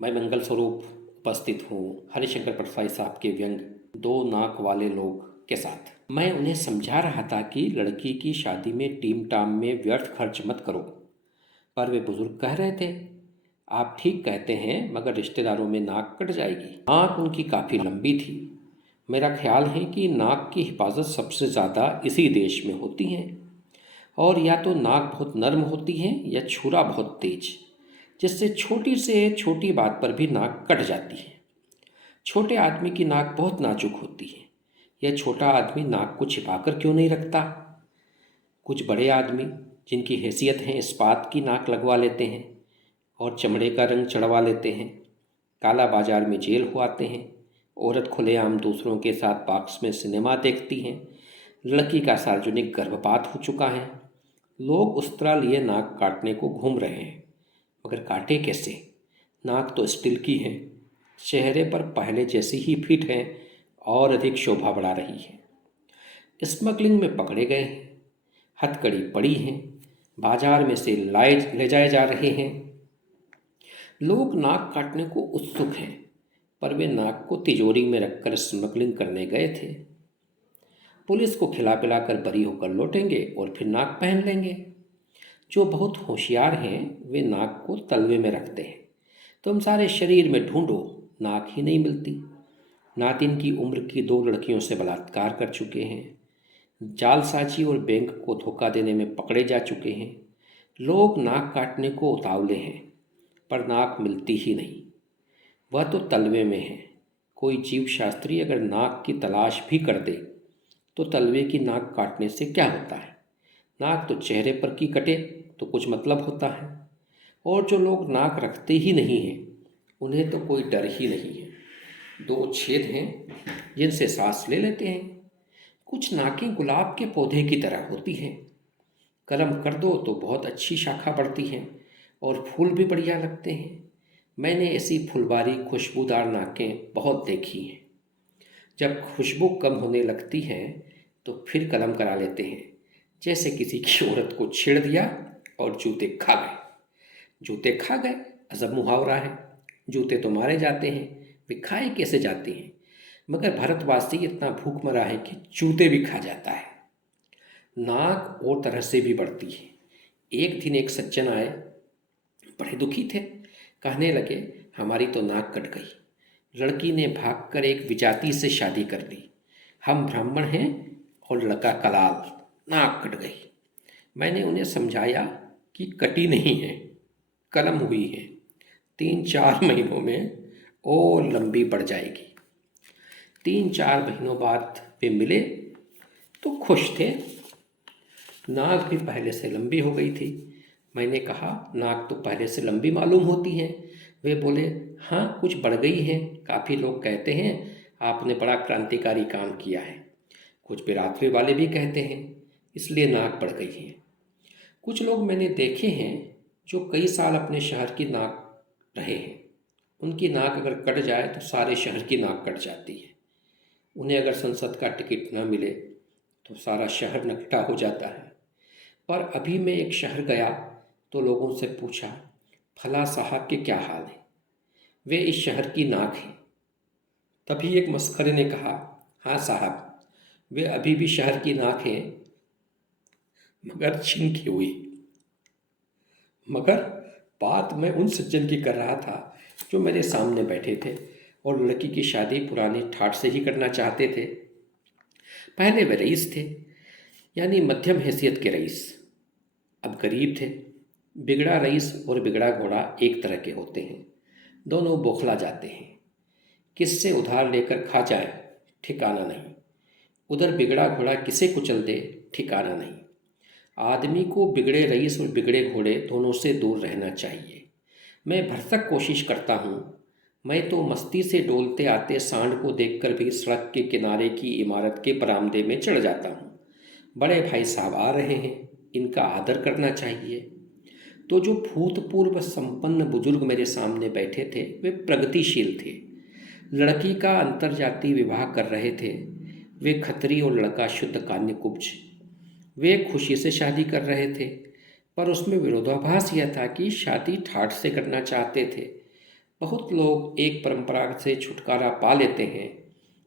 मैं मंगल स्वरूप उपस्थित हूँ हरिशंकर परसाई साहब के व्यंग दो नाक वाले लोग के साथ। मैं उन्हें समझा रहा था कि लड़की की शादी में टीम टाम में व्यर्थ खर्च मत करो, पर वे बुजुर्ग कह रहे थे, आप ठीक कहते हैं, मगर रिश्तेदारों में नाक कट जाएगी। नाक उनकी काफ़ी लंबी थी। मेरा ख्याल है कि नाक की हिफाजत सबसे ज़्यादा इसी देश में होती है, और या तो नाक बहुत नर्म होती है या छुरा बहुत तेज, जिससे छोटी से छोटी बात पर भी नाक कट जाती है। छोटे आदमी की नाक बहुत नाजुक होती है। यह छोटा आदमी नाक को छिपाकर क्यों नहीं रखता? कुछ बड़े आदमी जिनकी हैसियत है इस्पात की नाक लगवा लेते हैं और चमड़े का रंग चढ़वा लेते हैं। काला बाजार में जेल हुआते हैं। औरत खुलेआम दूसरों के साथ बॉक्स में सिनेमा देखती हैं। लड़की का सार्वजनिक गर्भपात हो चुका है। लोग उस तरह लिए नाक काटने को घूम रहे हैं, मगर काटे कैसे? नाक तो स्टील की है, चेहरे पर पहले जैसी ही फिट है और अधिक शोभा बढ़ा रही है। स्मगलिंग में पकड़े गए हैं, हथकड़ी पड़ी हैं, बाजार में से लाए ले जाए जा रहे हैं। लोग नाक काटने को उत्सुक हैं, पर वे नाक को तिजोरी में रखकर स्मगलिंग करने गए थे। पुलिस को खिला पिला कर बरी होकर लौटेंगे और फिर नाक पहन लेंगे। जो बहुत होशियार हैं वे नाक को तलवे में रखते हैं। तुम सारे शरीर में ढूंढो, नाक ही नहीं मिलती। नातिन की उम्र की दो लड़कियों से बलात्कार कर चुके हैं। जालसाजी और बैंक को धोखा देने में पकड़े जा चुके हैं। लोग नाक काटने को उतावले हैं, पर नाक मिलती ही नहीं। वह तो तलवे में है। कोई जीव शास्त्री अगर नाक की तलाश भी कर दे तो तलवे की नाक काटने से क्या होता है? नाक तो चेहरे पर की कटे तो कुछ मतलब होता है। और जो लोग नाक रखते ही नहीं हैं उन्हें तो कोई डर ही नहीं है। दो छेद हैं जिनसे सांस ले लेते हैं। कुछ नाकें गुलाब के पौधे की तरह होती हैं। कलम कर दो तो बहुत अच्छी शाखा बढ़ती हैं और फूल भी बढ़िया लगते हैं। मैंने ऐसी फुलवारी खुशबूदार नाकें बहुत देखी हैं। जब खुशबू कम होने लगती है तो फिर कलम करा लेते हैं, जैसे किसी की औरत को छेड़ दिया और जूते खा गए। जूते खा गए अजब मुहावरा है। जूते तो मारे जाते हैं, वे खाए कैसे जाते हैं? मगर भारतवासी इतना भूख मरा है कि जूते भी खा जाता है। नाक और तरह से भी बढ़ती है। एक दिन एक सज्जन आए, बड़े दुखी थे। कहने लगे, हमारी तो नाक कट गई। लड़की ने भागकर एक विजाती से शादी कर ली। हम ब्राह्मण हैं और लड़का कलाल। नाक कट गई। मैंने उन्हें समझाया कि कटी नहीं है, कलम हुई है। 3-4 महीनों में और लंबी बढ़ जाएगी। 3-4 महीनों बाद वे मिले तो खुश थे। नाक भी पहले से लंबी हो गई थी। मैंने कहा, नाक तो पहले से लंबी मालूम होती है। वे बोले, हाँ कुछ बढ़ गई है। काफ़ी लोग कहते हैं आपने बड़ा क्रांतिकारी काम किया है। कुछ बिरादरी वाले भी कहते हैं इसलिए नाक बढ़ गई है। कुछ लोग मैंने देखे हैं जो कई साल अपने शहर की नाक रहे हैं। उनकी नाक अगर कट जाए तो सारे शहर की नाक कट जाती है। उन्हें अगर संसद का टिकट न मिले तो सारा शहर नकटा हो जाता है। पर अभी मैं एक शहर गया तो लोगों से पूछा, फला साहब के क्या हाल है? वे इस शहर की नाक हैं। तभी एक मस्खरे ने कहा, हाँ साहब, वे अभी भी शहर की नाक हैं, मगर छिनकी हुई। मगर बात मैं उन सज्जन की कर रहा था जो मेरे सामने बैठे थे और लड़की की शादी पुरानी ठाठ से ही करना चाहते थे। पहले वे रईस थे, यानी मध्यम हैसियत के रईस। अब गरीब थे। बिगड़ा रईस और बिगड़ा घोड़ा एक तरह के होते हैं। दोनों बौखला जाते हैं। किससे उधार लेकर खा जाए ठिकाना नहीं। उधर बिगड़ा घोड़ा किसे कुचल दे ठिकाना नहीं। आदमी को बिगड़े रईस और बिगड़े घोड़े दोनों से दूर रहना चाहिए। मैं भरसक कोशिश करता हूँ। मैं तो मस्ती से डोलते आते सांड को देखकर भी सड़क के किनारे की इमारत के बरामदे में चढ़ जाता हूँ। बड़े भाई साहब आ रहे हैं, इनका आदर करना चाहिए। तो जो भूतपूर्व संपन्न बुजुर्ग मेरे सामने बैठे थे वे प्रगतिशील थे। लड़की का अंतर्जातीय विवाह कर रहे थे। वे खत्री और लड़का शुद्ध कान्य कुब्ज। वे खुशी से शादी कर रहे थे, पर उसमें विरोधाभास यह था कि शादी ठाठ से करना चाहते थे। बहुत लोग एक परंपरा से छुटकारा पा लेते हैं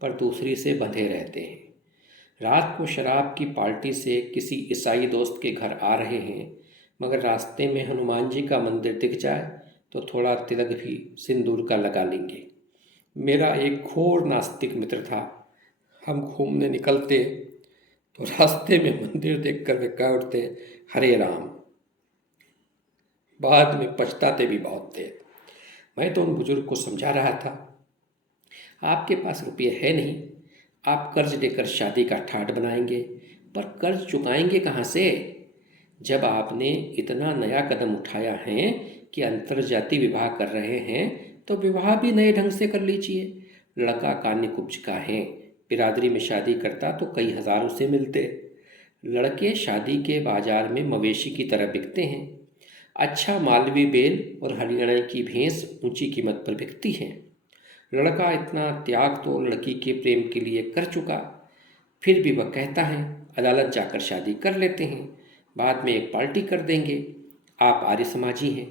पर दूसरी से बंधे रहते हैं। रात को शराब की पार्टी से किसी ईसाई दोस्त के घर आ रहे हैं, मगर रास्ते में हनुमान जी का मंदिर दिख जाए तो थोड़ा तिलक भी सिंदूर का लगा लेंगे। मेरा एक घोर नास्तिक मित्र था। हम घूमने निकलते तो रास्ते में मंदिर देखकर वे कह उठते, हरे राम। बाद में पछताते भी बहुत थे। मैं तो उन बुजुर्ग को समझा रहा था, आपके पास रुपये है नहीं, आप कर्ज लेकर शादी का ठाट बनाएंगे, पर कर्ज चुकाएंगे कहाँ से? जब आपने इतना नया कदम उठाया है कि अंतर्जातीय विवाह कर रहे हैं तो विवाह भी नए ढंग से कर लीजिए। लड़का कान्य कुब्ज का है, बिरादरी में शादी करता तो कई हजार उसे मिलते। लड़के शादी के बाजार में मवेशी की तरह बिकते हैं। अच्छा मालवी बैल और हरियाणा की भैंस ऊंची कीमत पर बिकती हैं। लड़का इतना त्याग तो लड़की के प्रेम के लिए कर चुका, फिर भी वह कहता है अदालत जाकर शादी कर लेते हैं, बाद में एक पार्टी कर देंगे। आप आर्य समाजी हैं,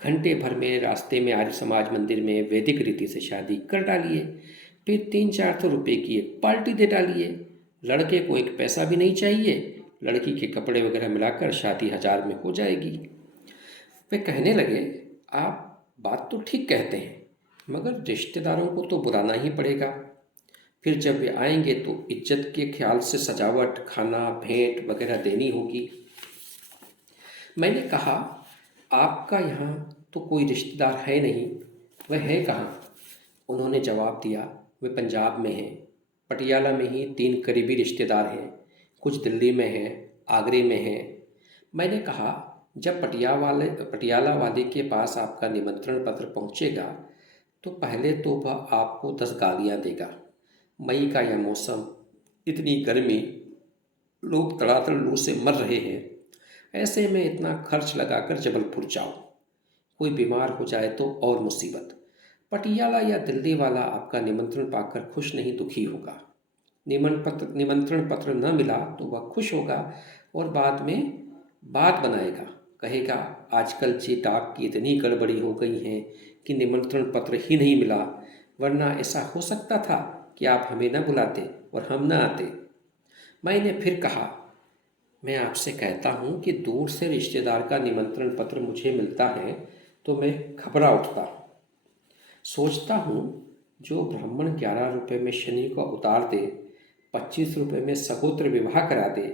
घंटे भर में रास्ते में आर्य समाज मंदिर में वैदिक रीति से शादी कर डालिए, फिर 300-400 रुपये की एक पार्टी दे डालिए। लड़के को एक पैसा भी नहीं चाहिए, लड़की के कपड़े वगैरह मिलाकर शादी 1000 में हो जाएगी। वे कहने लगे, आप बात तो ठीक कहते हैं, मगर रिश्तेदारों को तो बुलाना ही पड़ेगा। फिर जब वे आएंगे तो इज्जत के ख्याल से सजावट, खाना, भेंट वगैरह देनी होगी। मैंने कहा, आपका यहाँ तो कोई रिश्तेदार है नहीं, वह है कहाँ? उन्होंने जवाब दिया, वे पंजाब में हैं। पटियाला में ही 3 करीबी रिश्तेदार हैं, कुछ दिल्ली में हैं, आगरे में हैं। मैंने कहा, जब पटियाला वाले के पास आपका निमंत्रण पत्र पहुँचेगा तो पहले तो वह आपको 10 गालियाँ देगा। मई का यह मौसम, इतनी गर्मी, लोग तड़ातड़ लू से मर रहे हैं, ऐसे में इतना खर्च लगाकर जबलपुर जाओ, कोई बीमार हो जाए तो और मुसीबत। पटियाला या दिल्ली वाला आपका निमंत्रण पाकर खुश नहीं दुखी होगा। निमंत्रण पत्र न मिला तो वह खुश होगा और बाद में बात बनाएगा, कहेगा आजकल जी डाक की इतनी गड़बड़ी हो गई है कि निमंत्रण पत्र ही नहीं मिला, वरना ऐसा हो सकता था कि आप हमें न बुलाते और हम न आते। मैंने फिर कहा, मैं आपसे कहता हूँ कि दूर से रिश्तेदार का निमंत्रण पत्र मुझे मिलता है तो मैं घबरा उठता हूँ। सोचता हूँ जो ब्राह्मण 11 रुपये में शनि को उतार दे, 25 रुपये में सगोत्र विवाह करा दे,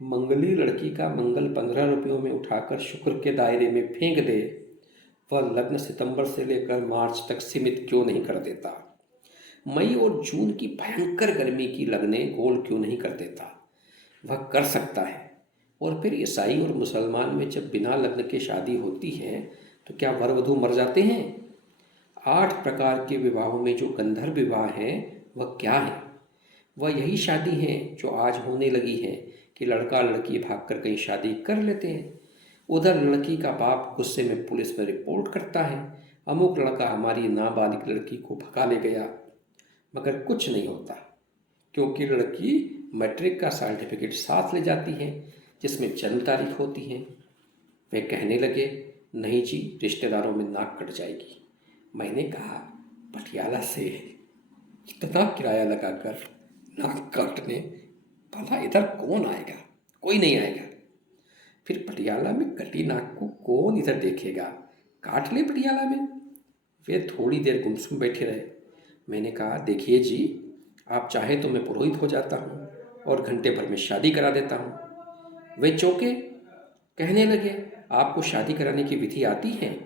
मंगली लड़की का मंगल 15 रुपयों में उठाकर शुक्र के दायरे में फेंक दे, वह लग्न सितंबर से लेकर मार्च तक सीमित क्यों नहीं कर देता? मई और जून की भयंकर गर्मी की लगने गोल क्यों नहीं कर देता? वह कर सकता है। और फिर ईसाई और मुसलमान में जब बिना लग्न के शादी होती है तो क्या वर वधू मर जाते हैं? 8 प्रकार के विवाहों में जो गंधर्व विवाह है वह क्या है? वह यही शादी है जो आज होने लगी है कि लड़का लड़की भागकर कहीं शादी कर लेते हैं। उधर लड़की का बाप गुस्से में पुलिस में रिपोर्ट करता है, अमुक लड़का हमारी नाबालिग लड़की को भगा ले गया, मगर कुछ नहीं होता क्योंकि लड़की मैट्रिक का सर्टिफिकेट साथ ले जाती है जिसमें जन्म तारीख होती है। वे कहने लगे, नहीं जी, रिश्तेदारों में नाक कट जाएगी। मैंने कहा, पटियाला से इतना किराया लगाकर नाक काटने, भला इधर कौन आएगा? कोई नहीं आएगा। फिर पटियाला में कटी नाक को कौन इधर देखेगा? काट ले पटियाला में। वे थोड़ी देर गुमसुम बैठे रहे। मैंने कहा, देखिए जी, आप चाहे तो मैं पुरोहित हो जाता हूँ और घंटे भर में शादी करा देता हूँ। वे चौंके, कहने लगे, आपको शादी कराने की विधि आती है?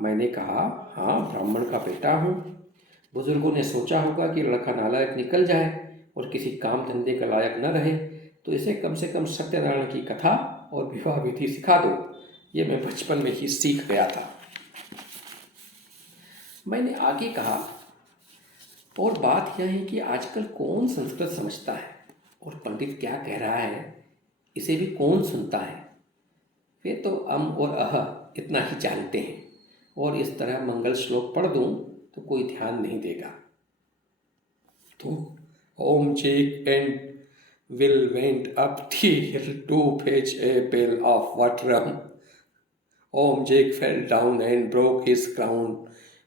मैंने कहा, हाँ, ब्राह्मण का बेटा हूँ। बुजुर्गों ने सोचा होगा कि लड़का नालायक निकल जाए और किसी काम धंधे का लायक न रहे तो इसे कम से कम सत्यनारायण की कथा और विवाह विधि सिखा दो। ये मैं बचपन में ही सीख गया था। मैंने आगे कहा, और बात यह है कि आजकल कौन संस्कृत समझता है और पंडित क्या कह रहा है इसे भी कौन सुनता है? वे तो अम और अह इतना ही जानते हैं, और इस तरह मंगल श्लोक पढ़ दूं तो कोई ध्यान नहीं देगा। तो Om Jake and Will went up the hill to fetch a pail of water. Om Jake fell down and broke his crown.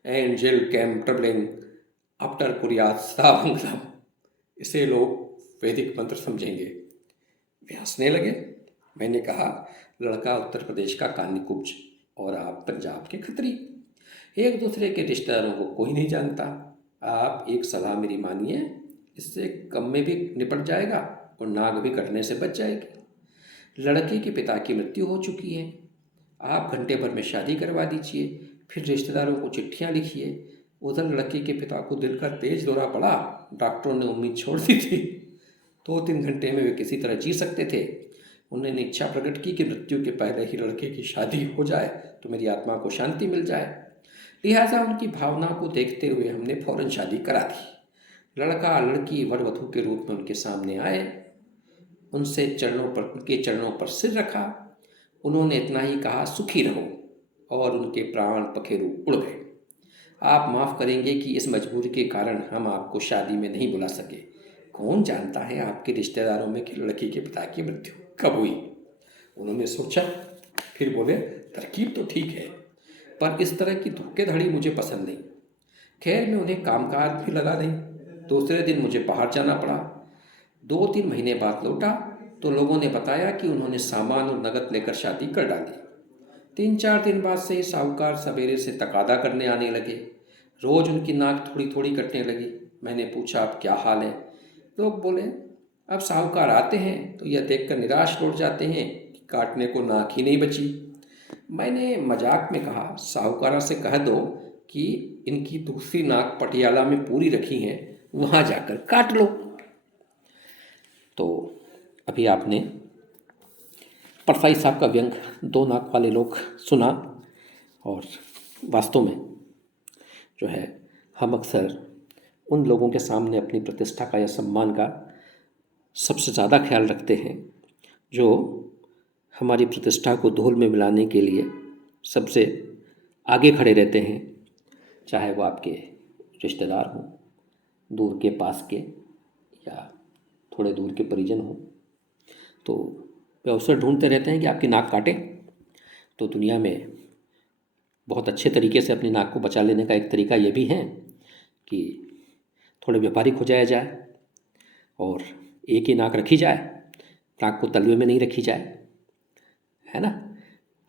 And Jill came tumbling after कुरियात सदामंगलम। इसे लोग वैदिक मंत्र समझेंगे। वे हंसने लगे। मैंने कहा, लड़का उत्तर प्रदेश का कानीकुब्ज और आप पंजाब के खत्री। एक दूसरे के रिश्तेदारों को कोई नहीं जानता। आप एक सलाह मेरी मानिए, इससे कम में भी निपट जाएगा और नाक भी कटने से बच जाएगी। लड़के के पिता की मृत्यु हो चुकी है। आप घंटे भर में शादी करवा दीजिए, फिर रिश्तेदारों को चिट्ठियां लिखिए। उधर लड़के के पिता को दिल का तेज दौरा पड़ा। डॉक्टरों ने उम्मीद छोड़ दी थी। 2-3 घंटे में वे किसी तरह जी सकते थे। उन्होंने इच्छा प्रकट की कि मृत्यु के पहले ही लड़के की शादी हो जाए तो मेरी आत्मा को शांति मिल जाए। लिहाजा उनकी भावना को देखते हुए हमने फौरन शादी करा दी। लड़का लड़की वर वधू के रूप में उनके सामने आए। उनके चरणों पर सिर रखा। उन्होंने इतना ही कहा, सुखी रहो, और उनके प्राण पखेरु उड़ गए। आप माफ़ करेंगे कि इस मजबूरी के कारण हम आपको शादी में नहीं बुला सके। कौन जानता है आपके रिश्तेदारों में कि लड़की के पिता की मृत्यु कब हुई। उन्होंने सोचा, फिर बोले, तरकीब तो ठीक है, पर इस तरह की धोखेधड़ी मुझे पसंद नहीं। खैर, मैं उन्हें कामकाज भी लगा नहीं। दूसरे दिन मुझे बाहर जाना पड़ा। 2-3 महीने बाद लौटा तो लोगों ने बताया कि उन्होंने सामान और नकद लेकर शादी कर डाली। 3-4 दिन बाद से ही साहूकार सवेरे से तकादा करने आने लगे। रोज़ उनकी नाक थोड़ी थोड़ी कटने लगी। मैंने पूछा, अब क्या हाल है? लोग बोले, अब साहूकार आते हैं तो यह देखकर निराश लौट जाते हैं कि काटने को नाक ही नहीं बची। मैंने मजाक में कहा, साहूकारा से कह दो कि इनकी दूसरी नाक पटियाला में पूरी रखी हैं, वहाँ जाकर काट लो। तो अभी आपने परसाई साहब का व्यंग दो नाक वाले लोग सुना। और वास्तव में जो है, हम अक्सर उन लोगों के सामने अपनी प्रतिष्ठा का या सम्मान का सबसे ज़्यादा ख्याल रखते हैं जो हमारी प्रतिष्ठा को धूल में मिलाने के लिए सबसे आगे खड़े रहते हैं, चाहे वो आपके रिश्तेदार हों, दूर के पास के, या थोड़े दूर के परिजन हों। तो वे अवसर ढूंढते रहते हैं कि आपकी नाक काटें। तो दुनिया में बहुत अच्छे तरीके से अपनी नाक को बचा लेने का एक तरीका ये भी है कि थोड़े व्यापारिक हो जाया जाए और एक ही नाक रखी जाए। नाक को तलवे में नहीं रखी जाए, है ना,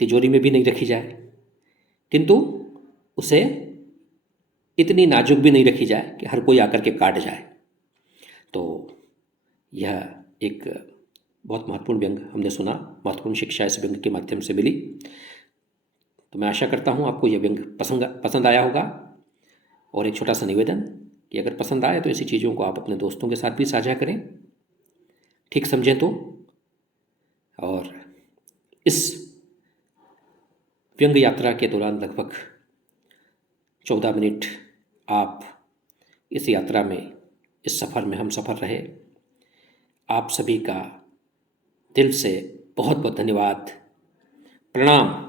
तिजोरी में भी नहीं रखी जाए, किंतु उसे इतनी नाजुक भी नहीं रखी जाए कि हर कोई आकर के काट जाए। तो यह एक बहुत महत्वपूर्ण व्यंग हमने सुना, महत्वपूर्ण शिक्षा इस व्यंग के माध्यम से मिली। तो मैं आशा करता हूँ आपको यह व्यंग पसंद आया होगा। और एक छोटा सा निवेदन कि अगर पसंद आए तो ऐसी चीज़ों को आप अपने दोस्तों के साथ भी साझा करें, ठीक समझें तो। और इस व्यंग यात्रा के दौरान लगभग 14 मिनट आप इस यात्रा में, इस सफ़र में हम सफ़र रहे। आप सभी का दिल से बहुत बहुत धन्यवाद। प्रणाम।